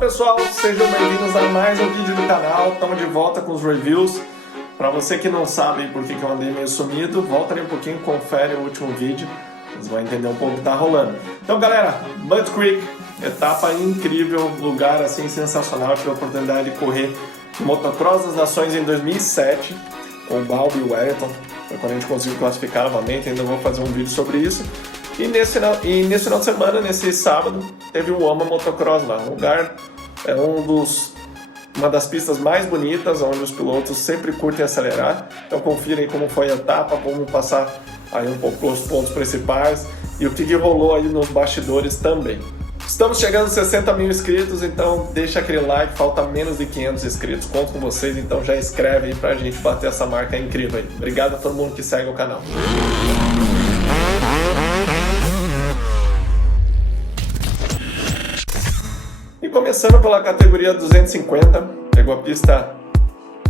pessoal, sejam bem-vindos a mais um vídeo do canal. Estamos de volta com os reviews. Para você que não sabe por que eu andei meio sumido, volta ali um pouquinho, confere o último vídeo, vocês vão entender um pouco o que está rolando. Então galera, Mud Creek, etapa incrível, lugar assim sensacional. Eu tive a oportunidade de correr no Motocross das Nações em 2007 com o Balbi e o Wellington. Foi quando a gente conseguiu classificar novamente, ainda vou fazer um vídeo sobre isso. E nesse final de semana, nesse sábado, teve o AMA Motocross lá. Um lugar, uma das pistas mais bonitas, onde os pilotos sempre curtem acelerar. Então confirem como foi a etapa, vamos passar aí um pouco os pontos principais e o que rolou aí nos bastidores também. Estamos chegando a 60 mil inscritos, então deixa aquele like, falta menos de 500 inscritos. Conto com vocês, então já escreve aí pra gente bater essa marca incrível aí. Obrigado a todo mundo que segue o canal. E começando pela categoria 250, pegou a pista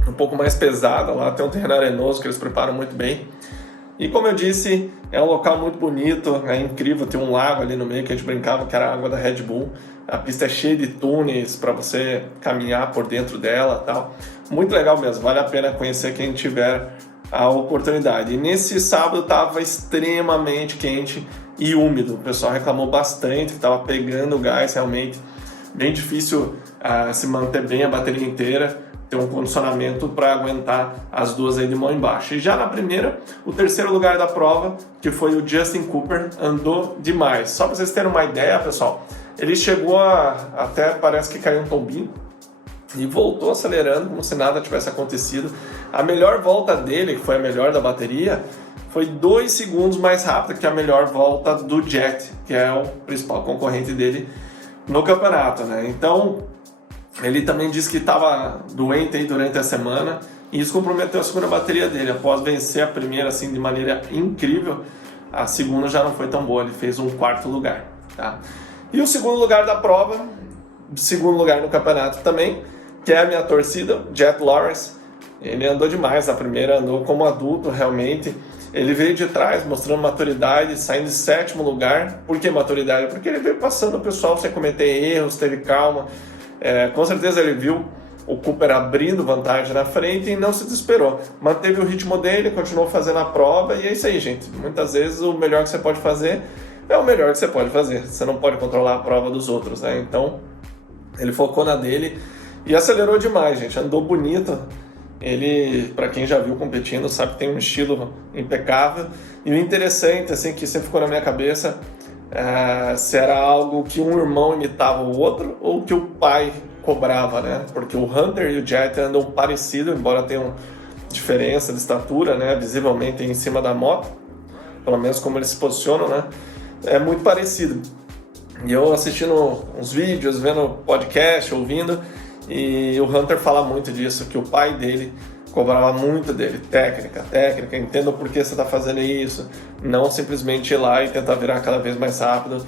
um pouco mais pesada, lá tem um terreno arenoso que eles preparam muito bem. E como eu disse, é um local muito bonito, é incrível, tem um lago ali no meio que a gente brincava que era a água da Red Bull. A pista é cheia de túneis para você caminhar por dentro dela e tal. Muito legal mesmo, vale a pena conhecer quem tiver a oportunidade. E nesse sábado estava extremamente quente e úmido, o pessoal reclamou bastante que estava pegando gás realmente. Bem difícil se manter bem a bateria inteira, ter um condicionamento para aguentar as duas aí de mão embaixo. E já na primeira, o terceiro lugar da prova, que foi o Justin Cooper, andou demais. Só para vocês terem uma ideia, pessoal, ele chegou até parece que caiu um tombinho e voltou acelerando como se nada tivesse acontecido. A melhor volta dele, que foi a melhor da bateria, foi 2 segundos mais rápida que a melhor volta do Jet, que é o principal concorrente dele no campeonato, né? Então, ele também disse que estava doente aí durante a semana e isso comprometeu a segunda bateria dele. Após vencer a primeira assim de maneira incrível, a segunda já não foi tão boa, ele fez um 4º lugar, tá? E o segundo lugar da prova, segundo lugar no campeonato também, que é a minha torcida, Jet Lawrence. Ele andou demais na primeira, andou como adulto realmente. Ele veio de trás mostrando maturidade, saindo de 7º lugar. Por que maturidade? Porque ele veio passando o pessoal sem cometer erros, teve calma. Com certeza ele viu o Cooper abrindo vantagem na frente e não se desesperou. Manteve o ritmo dele, continuou fazendo a prova e é isso aí, gente. Muitas vezes o melhor que você pode fazer é o melhor que você pode fazer. Você não pode controlar a prova dos outros, né? Então, ele focou na dele e acelerou demais, gente. Andou bonito. Ele, para quem já viu competindo, sabe que tem um estilo impecável. E o interessante, assim, que sempre ficou na minha cabeça, se era algo que um irmão imitava o outro ou que o pai cobrava, né? Porque o Hunter e o Jet andam parecido, embora tenham diferença de estatura, né? Visivelmente em cima da moto, pelo menos como eles se posicionam, né? É muito parecido. E eu assistindo uns vídeos, vendo podcast, ouvindo, e o Hunter fala muito disso, que o pai dele cobrava muito dele, técnica, entenda por que você está fazendo isso, não simplesmente ir lá e tentar virar cada vez mais rápido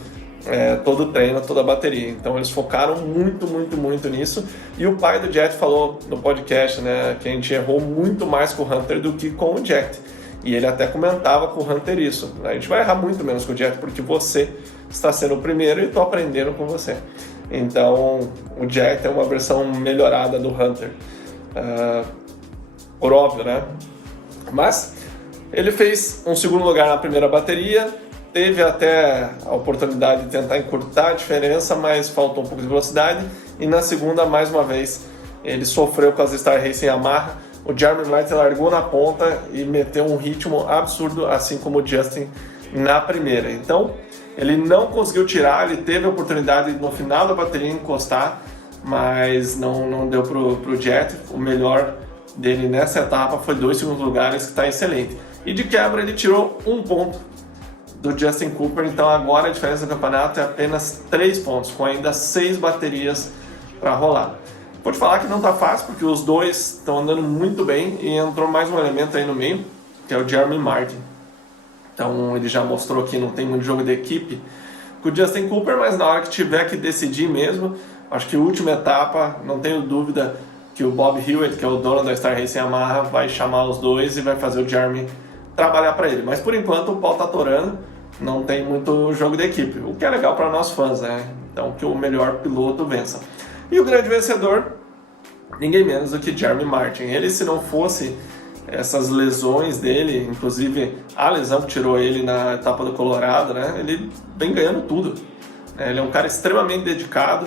todo o treino, toda a bateria. Então eles focaram muito nisso, e o pai do Jet falou no podcast, né, que a gente errou muito mais com o Hunter do que com o Jet, e ele até comentava com o Hunter isso, a gente vai errar muito menos com o Jet porque você está sendo o primeiro e estou aprendendo com você. Então o Jet é uma versão melhorada do Hunter, por óbvio, né? Mas ele fez um 2º lugar na primeira bateria, teve até a oportunidade de tentar encurtar a diferença, mas faltou um pouco de velocidade, e na segunda, mais uma vez, ele sofreu com as Star Racing Yamaha. O Jeremy Martin largou na ponta e meteu um ritmo absurdo, assim como o Justin na primeira. Então, ele não conseguiu tirar, ele teve a oportunidade no final da bateria encostar, mas não deu pro Jet. O melhor dele nessa etapa foi 2 segundos lugares, que está excelente. E de quebra ele tirou 1 ponto do Justin Cooper, então agora a diferença do campeonato é apenas 3 pontos, com ainda 6 baterias para rolar. Vou te falar que não está fácil, porque os dois estão andando muito bem e entrou mais um elemento aí no meio, que é o Jeremy Martin. Então ele já mostrou que não tem muito jogo de equipe com o Justin Cooper, mas na hora que tiver que decidir mesmo, acho que a última etapa, não tenho dúvida que o Bob Hewitt, que é o dono da Star Racing Yamaha, vai chamar os dois e vai fazer o Jeremy trabalhar para ele. Mas por enquanto o pau tá atorando, não tem muito jogo de equipe, o que é legal para nós fãs, né? Então que o melhor piloto vença. E o grande vencedor, ninguém menos do que Jeremy Martin. Ele, se não fosse essas lesões dele, inclusive a lesão que tirou ele na etapa do Colorado, né, ele vem ganhando tudo. Ele é um cara extremamente dedicado.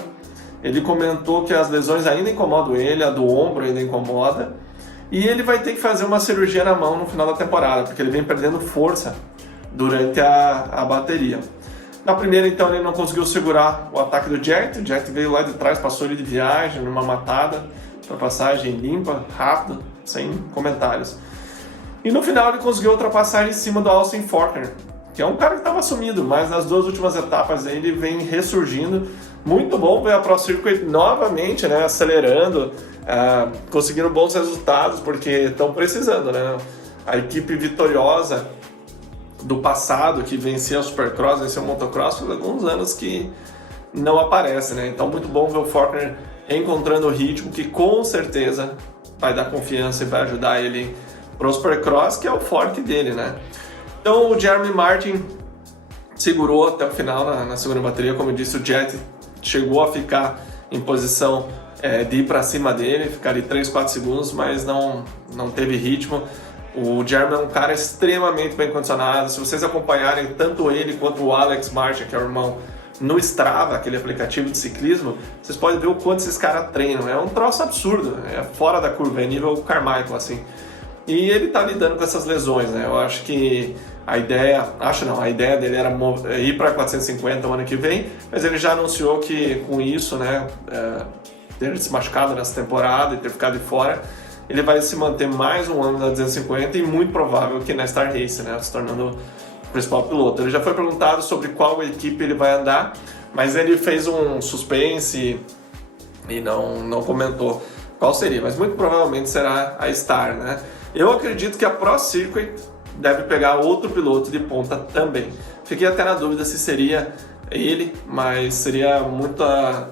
Ele comentou que as lesões ainda incomodam ele, a do ombro ainda incomoda, e ele vai ter que fazer uma cirurgia na mão no final da temporada, porque ele vem perdendo força durante a bateria. Na primeira, então, ele não conseguiu segurar o ataque do Jet. O Jet veio lá de trás, passou ele de viagem, numa matada, ultrapassagem limpa, rápida, sem comentários. E no final ele conseguiu ultrapassar em cima do Austin Forkner, que é um cara que estava sumido, mas nas duas últimas etapas ele vem ressurgindo. Muito bom ver a Pro Circuit novamente, né, acelerando, conseguindo bons resultados, porque estão precisando, né? A equipe vitoriosa do passado, que vencia o Supercross, vencia o Motocross, faz alguns anos que não aparece, né? Então muito bom ver o Forkner encontrando o ritmo, que com certeza vai dar confiança e vai ajudar ele pro Supercross, que é o forte dele, né? Então o Jeremy Martin segurou até o final na segunda bateria. Como eu disse, o Jet chegou a ficar em posição de ir para cima dele, ficar ali 3, 4 segundos, mas não teve ritmo. O Jeremy é um cara extremamente bem condicionado. Se vocês acompanharem tanto ele quanto o Alex Martin, que é o irmão, no Strava, aquele aplicativo de ciclismo, vocês podem ver o quanto esses caras treinam. É um troço absurdo, é fora da curva, é nível Carmichael, assim. E ele tá lidando com essas lesões, né? Eu acho que a ideia dele era ir para 450 o ano que vem, mas ele já anunciou que com isso, né, ter se machucado nessa temporada e ter ficado de fora, ele vai se manter mais um ano na 250 e muito provável que na Star Race, né, se tornando o principal piloto. Ele já foi perguntado sobre qual equipe ele vai andar, mas ele fez um suspense e não comentou qual seria, mas muito provavelmente será a Star, né? Eu acredito que a Pro Circuit deve pegar outro piloto de ponta também. Fiquei até na dúvida se seria ele, mas seria muita,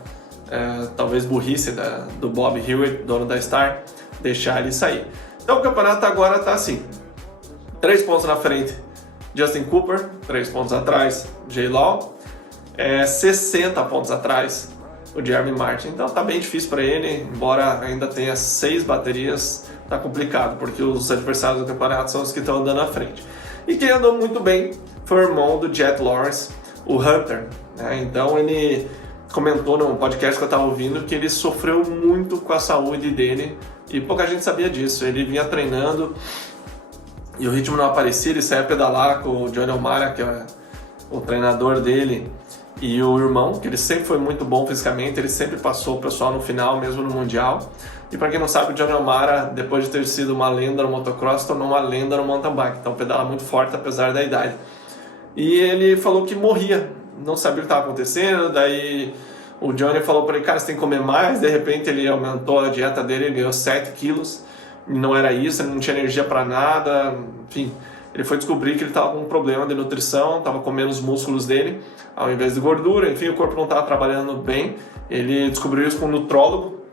talvez, burrice do Bob Hewitt, dono da Star, deixar ele sair. Então o campeonato agora está assim: 3 pontos na frente Justin Cooper, 3 pontos atrás J-Law, 60 pontos atrás o Jeremy Martin. Então tá bem difícil para ele, embora ainda tenha 6 baterias, tá complicado, porque os adversários do campeonato são os que estão andando à frente. E quem andou muito bem foi o irmão do Jet Lawrence, o Hunter, né? Então ele comentou no podcast que eu estava ouvindo que ele sofreu muito com a saúde dele e pouca gente sabia disso. Ele vinha treinando e o ritmo não aparecia, ele saía pedalar com o Johnny O'Mara, que é o treinador dele, e o irmão, que ele sempre foi muito bom fisicamente, ele sempre passou o pessoal no final, mesmo no Mundial. E para quem não sabe, o Johnny O'Mara, depois de ter sido uma lenda no motocross, tornou uma lenda no mountain bike, então pedala muito forte apesar da idade. E ele falou que morria, não sabia o que estava acontecendo, daí o Johnny falou para ele, cara, você tem que comer mais. De repente ele aumentou a dieta dele, ele ganhou 7 quilos, e não era isso, ele não tinha energia para nada, enfim. Ele foi descobrir que ele estava com um problema de nutrição, estava comendo os músculos dele ao invés de gordura, enfim, o corpo não estava trabalhando bem. Ele descobriu isso com um nutrólogo,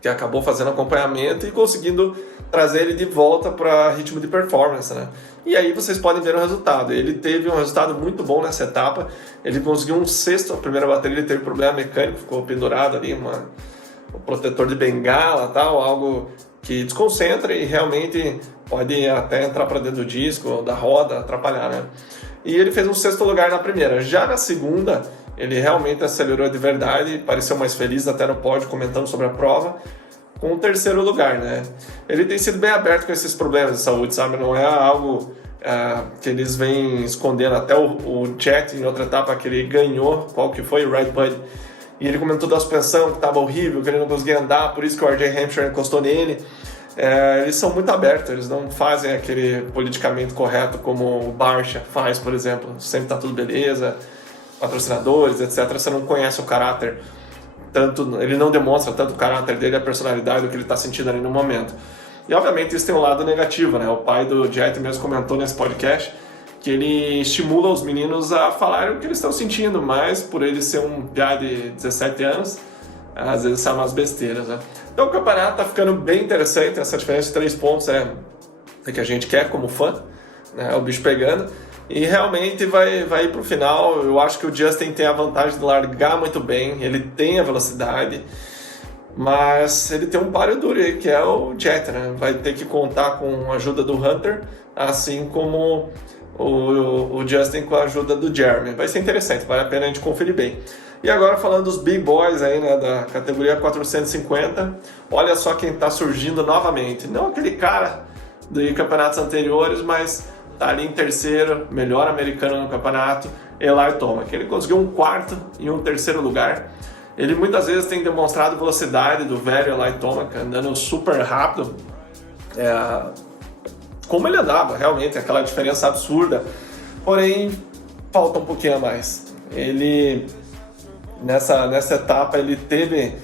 que acabou fazendo acompanhamento e conseguindo trazer ele de volta para ritmo de performance, né? E aí vocês podem ver o resultado. Ele teve um resultado muito bom nessa etapa, ele conseguiu um sexto. A primeira bateria ele teve problema mecânico, ficou pendurado ali, um protetor de bengala, tal, algo que desconcentra e realmente pode até entrar para dentro do disco, da roda, atrapalhar, né? E ele fez um sexto lugar na primeira. Já na segunda, ele realmente acelerou de verdade, pareceu mais feliz até no pódio, comentando sobre a prova, com o terceiro lugar, né? Ele tem sido bem aberto com esses problemas de saúde, sabe? Não é algo que eles vêm escondendo. Até o Jet, em outra etapa que ele ganhou, qual que foi? O Red Bud. E ele comentou da suspensão, que estava horrível, que ele não conseguia andar, por isso que o RJ Hampshire encostou nele. Eles são muito abertos, eles não fazem aquele politicamente correto como o Barcia faz, por exemplo. Sempre está tudo beleza, patrocinadores, etc. Você não conhece o caráter, ele não demonstra tanto o caráter dele, a personalidade, o que ele está sentindo ali no momento. E obviamente isso tem um lado negativo, né? O pai do Jet mesmo comentou nesse podcast que ele estimula os meninos a falarem o que eles estão sentindo, mas por ele ser um piá de 17 anos, às vezes são umas besteiras, né? Então o campeonato tá ficando bem interessante, essa diferença de 3 pontos é que a gente quer como fã, né? O bicho pegando. E realmente vai ir para o final. Eu acho que o Justin tem a vantagem de largar muito bem, ele tem a velocidade, mas ele tem um páreo duro aí, que é o Jet, né? Vai ter que contar com a ajuda do Hunter, assim como o Justin com a ajuda do Jeremy. Vai ser interessante, vale a pena a gente conferir bem. E agora falando dos Big Boys aí, né, da categoria 450, olha só quem está surgindo novamente. Não aquele cara de campeonatos anteriores, mas tá ali em terceiro, melhor americano no campeonato, Eli Tomac. Ele conseguiu um quarto e um terceiro lugar. Ele muitas vezes tem demonstrado velocidade do velho Eli Tomac, andando super rápido. Como ele andava, realmente, aquela diferença absurda. Porém, falta um pouquinho a mais. Ele, nessa etapa, ele teve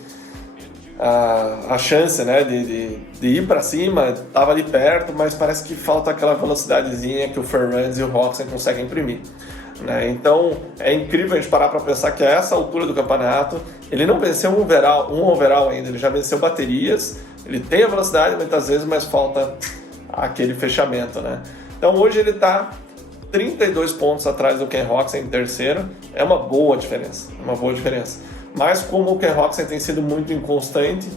a chance, né, de ir para cima, estava ali perto, mas parece que falta aquela velocidadezinha que o Ferranz e o Roczen conseguem imprimir, né? Então é incrível a gente parar para pensar que a essa altura do campeonato ele não venceu um overall ainda, ele já venceu baterias, ele tem a velocidade muitas vezes, mas falta aquele fechamento, né? Então hoje ele está 32 pontos atrás do Ken Roczen em terceiro, é uma boa diferença, Mas como o Ken Roczen tem sido muito inconstante,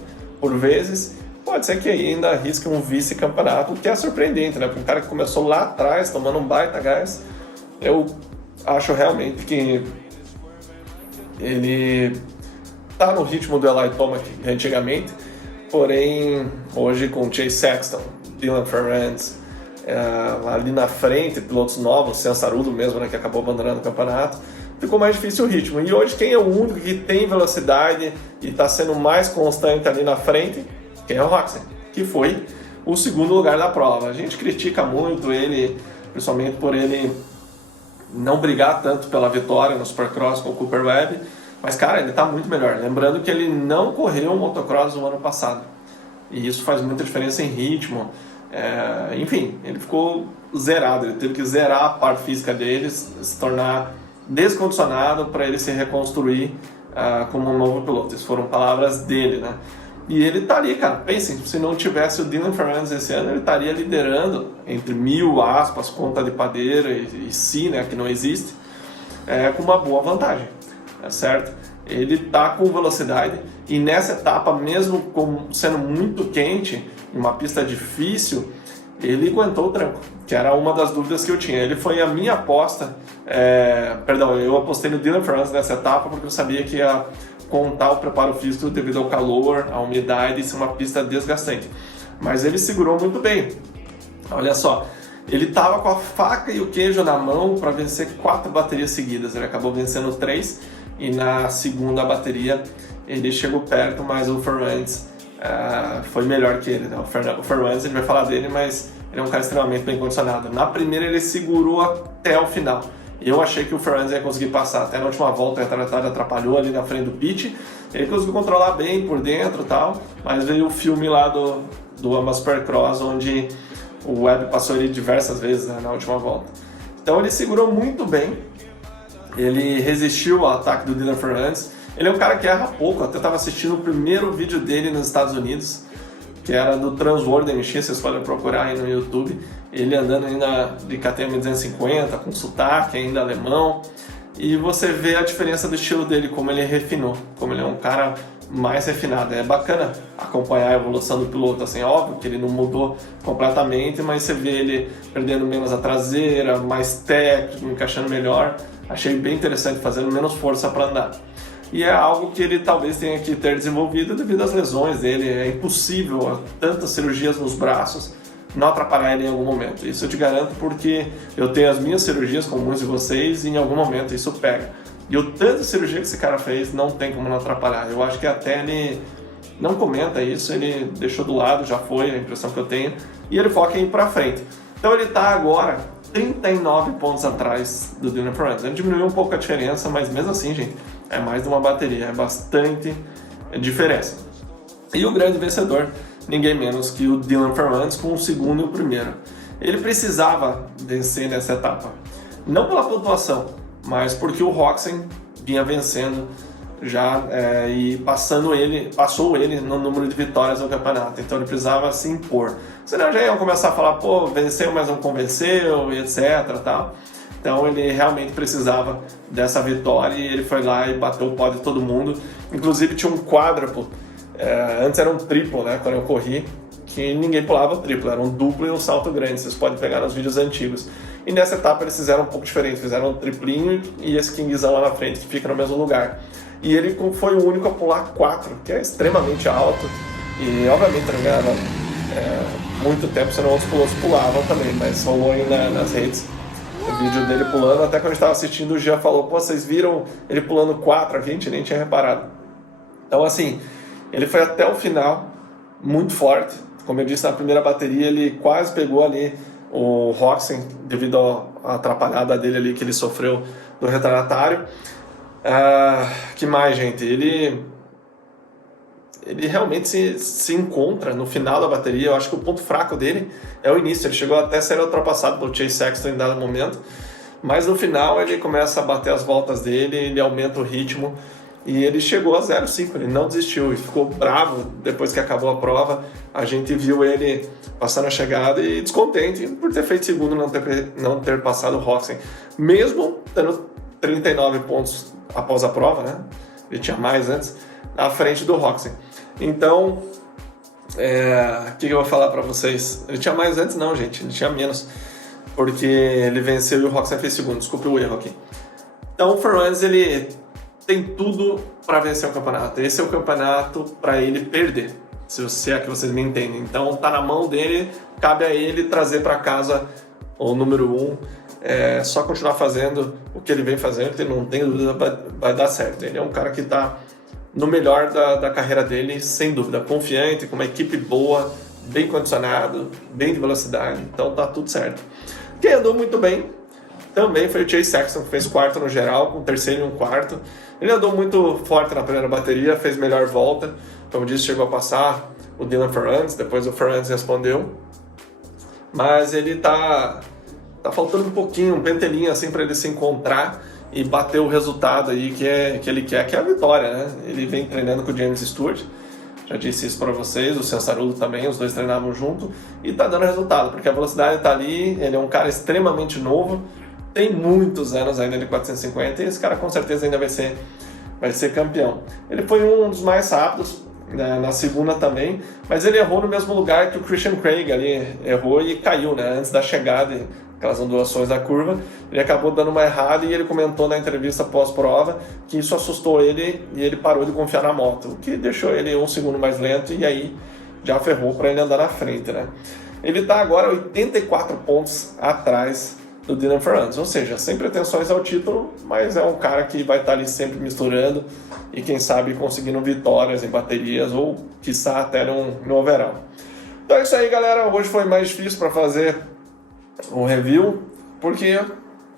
por vezes, pode ser que ainda arrisque um vice-campeonato, o que é surpreendente, né? Porque um cara que começou lá atrás, tomando um baita gás, eu acho realmente que ele tá no ritmo do Eli Tomac antigamente, porém, hoje com Chase Sexton, Dylan Ferranz, ali na frente, pilotos novos, Sensarudo mesmo, né, que acabou abandonando o campeonato, ficou mais difícil o ritmo. E hoje quem é o único que tem velocidade e está sendo mais constante ali na frente? Quem é o Roczen, que foi o segundo lugar da prova. A gente critica muito ele, principalmente por ele não brigar tanto pela vitória no Supercross com o Cooper Webb, mas cara, ele está muito melhor. Lembrando que ele não correu o motocross no ano passado, e isso faz muita diferença em ritmo. Enfim, ele ficou zerado, ele teve que zerar a parte física dele, se tornar descondicionado para ele se reconstruir como um novo piloto. Essas foram palavras dele, né? E ele tá ali, cara, pensem, se não tivesse o Dylan Ferranz esse ano, ele estaria liderando, entre 1000 aspas, conta de padeira e si, né, que não existe, com uma boa vantagem, certo? Ele tá com velocidade, e nessa etapa, mesmo sendo muito quente, em uma pista difícil, ele aguentou o tranco, que era uma das dúvidas que eu tinha. Ele foi a minha aposta, eu apostei no Dylan Ferranz nessa etapa porque eu sabia que ia contar o preparo físico devido ao calor, à umidade e ser uma pista desgastante. Mas ele segurou muito bem. Olha só, ele estava com a faca e o queijo na mão para vencer 4 baterias seguidas. Ele acabou vencendo 3 e na segunda bateria ele chegou perto, mas o Ferranz foi melhor que ele, né? O Ferranz, a gente vai falar dele, mas ele é um cara extremamente bem condicionado. Na primeira ele segurou até o final. Eu achei que o Ferranz ia conseguir passar. Até na última volta a atrapalhou ali na frente do pit. Ele conseguiu controlar bem por dentro e tal, mas veio o filme lá do Amba Supercross, onde o Webb passou ele diversas vezes, né, na última volta. Então ele segurou muito bem, ele resistiu ao ataque do Dylan Ferranz. Ele é um cara que erra pouco, até estava assistindo o primeiro vídeo dele nos Estados Unidos, que era do Transworld MX, vocês podem procurar aí no YouTube, ele andando ainda de KTM 250, com sotaque ainda alemão, e você vê a diferença do estilo dele, como ele refinou, como ele é um cara mais refinado. É bacana acompanhar a evolução do piloto, assim, óbvio que ele não mudou completamente, mas você vê ele perdendo menos a traseira, mais técnico, encaixando melhor. Achei bem interessante, fazendo menos força para andar. E é algo que ele talvez tenha que ter desenvolvido devido às lesões dele. É impossível, tantas cirurgias nos braços, não atrapalhar ele em algum momento. Isso eu te garanto porque eu tenho as minhas cirurgias, como muitos de vocês, e em algum momento isso pega. E o tanto de cirurgia que esse cara fez, não tem como não atrapalhar. Eu acho que até ele não comenta isso, ele deixou do lado, já foi, a impressão que eu tenho, e ele foca em ir pra frente. Então ele está agora 39 pontos atrás do Dylan Ferranz. Ele diminuiu um pouco a diferença, mas mesmo assim, gente, é mais de uma bateria, é bastante diferença. E o grande vencedor, ninguém menos que o Dylan Ferranz, com o segundo e o primeiro. Ele precisava vencer nessa etapa, não pela pontuação, mas porque o Roczen vinha vencendo já e passou ele no número de vitórias no campeonato, então ele precisava se impor. Senão já iam começar a falar, pô, venceu, mas não convenceu, e etc. Tal. Então ele realmente precisava dessa vitória e ele foi lá e bateu o pódio de todo mundo. Inclusive tinha um quádruplo, antes era um triplo, né, quando eu corri, que ninguém pulava triplo, era um duplo e um salto grande, vocês podem pegar nos vídeos antigos. E nessa etapa eles fizeram um pouco diferente, fizeram um triplinho e esse kingzão lá na frente que fica no mesmo lugar. E ele foi o único a pular 4, que é extremamente alto e obviamente treinava muito tempo, senão outros pilotos pulavam também, mas rolou aí nas redes o vídeo dele pulando, até quando eu estava assistindo o Jean falou, pô, vocês viram ele pulando 4 a 20? Nem tinha reparado. Então assim, ele foi até o final, muito forte, como eu disse na primeira bateria, ele quase pegou ali o Roczen, devido à atrapalhada dele ali que ele sofreu do retardatário. Que mais, gente? Ele realmente se encontra no final da bateria. Eu acho que o ponto fraco dele é o início. Ele chegou até a ser ultrapassado pelo Chase Sexton em dado momento, mas no final ele começa a bater as voltas dele, ele aumenta o ritmo e ele chegou a 0,5, ele não desistiu e ficou bravo depois que acabou a prova. A gente viu ele passando a chegada e descontente por ter feito segundo e não ter passado o Roczen, mesmo tendo 39 pontos após a prova, né? Ele tinha mais antes, à frente do Roczen. Então, o que eu vou falar para vocês? Ele tinha mais antes? Não, gente, ele tinha menos, porque ele venceu e o Roczen fez segundo, desculpe o erro aqui. Então o Ferrandis, ele tem tudo para vencer o campeonato. Esse é o campeonato para ele perder, se é que vocês me entendem. Então tá na mão dele, cabe a ele trazer para casa o número 1. É só continuar fazendo o que ele vem fazendo, que não tem dúvida, vai dar certo. Ele é um cara que está no melhor da carreira dele, sem dúvida, confiante, com uma equipe boa, bem condicionado, bem de velocidade, então tá tudo certo. Quem andou muito bem também foi o Chase Sexton, que fez quarto no geral, com terceiro e um quarto. Ele andou muito forte na primeira bateria, fez melhor volta, como disse, chegou a passar o Dylan Ferrandis, depois o Ferrandis respondeu, mas ele tá faltando um pouquinho, um pentelinho assim para ele se encontrar e bater o resultado aí que ele quer, que é a vitória, né? Ele vem treinando com o James Stewart, já disse isso para vocês, o Cianciarulo também, os dois treinavam junto e tá dando resultado, porque a velocidade tá ali, ele é um cara extremamente novo, tem muitos anos ainda de 450 e esse cara com certeza ainda vai ser campeão. Ele foi um dos mais rápidos, né, na segunda também, mas ele errou no mesmo lugar que o Christian Craig ali errou e caiu, né, antes da chegada, aquelas ondulações da curva, ele acabou dando uma errada e ele comentou na entrevista pós-prova que isso assustou ele e ele parou de confiar na moto, o que deixou ele um segundo mais lento e aí já ferrou para ele andar na frente, né. Ele está agora 84 pontos atrás do Dylan Ferrandis, ou seja, sem pretensões ao título, mas é um cara que vai estar ali sempre misturando e quem sabe conseguindo vitórias em baterias ou quiçá até no overall. Então é isso aí, galera, hoje foi mais difícil para fazer um review, porque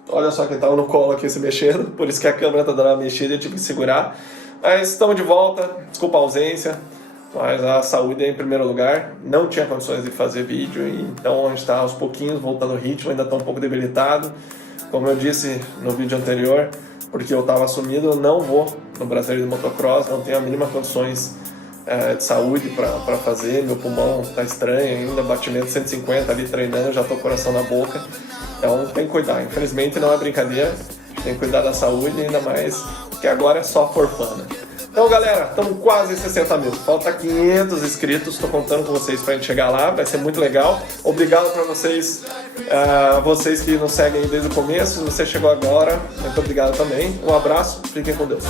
olha só quem estava no colo aqui se mexendo, por isso que a câmera está dando uma mexida e eu tive que segurar, mas estamos de volta, desculpa a ausência, mas a saúde é em primeiro lugar, não tinha condições de fazer vídeo, então a gente está aos pouquinhos voltando ao ritmo, ainda está um pouco debilitado, como eu disse no vídeo anterior, porque eu estava sumido, eu não vou no Brasileiro de Motocross, não tenho a mínima condições de saúde para fazer, meu pulmão está estranho ainda, batimento 150 ali treinando, já estou com o coração na boca, então tem que cuidar, infelizmente não é brincadeira, tem que cuidar da saúde, ainda mais que agora é só for fun, né? Então galera, estamos quase em 60 mil, falta 500 inscritos, estou contando com vocês para a gente chegar lá, vai ser muito legal. Obrigado para vocês, vocês que nos seguem desde o começo, se você chegou agora, muito obrigado também, um abraço, fiquem com Deus.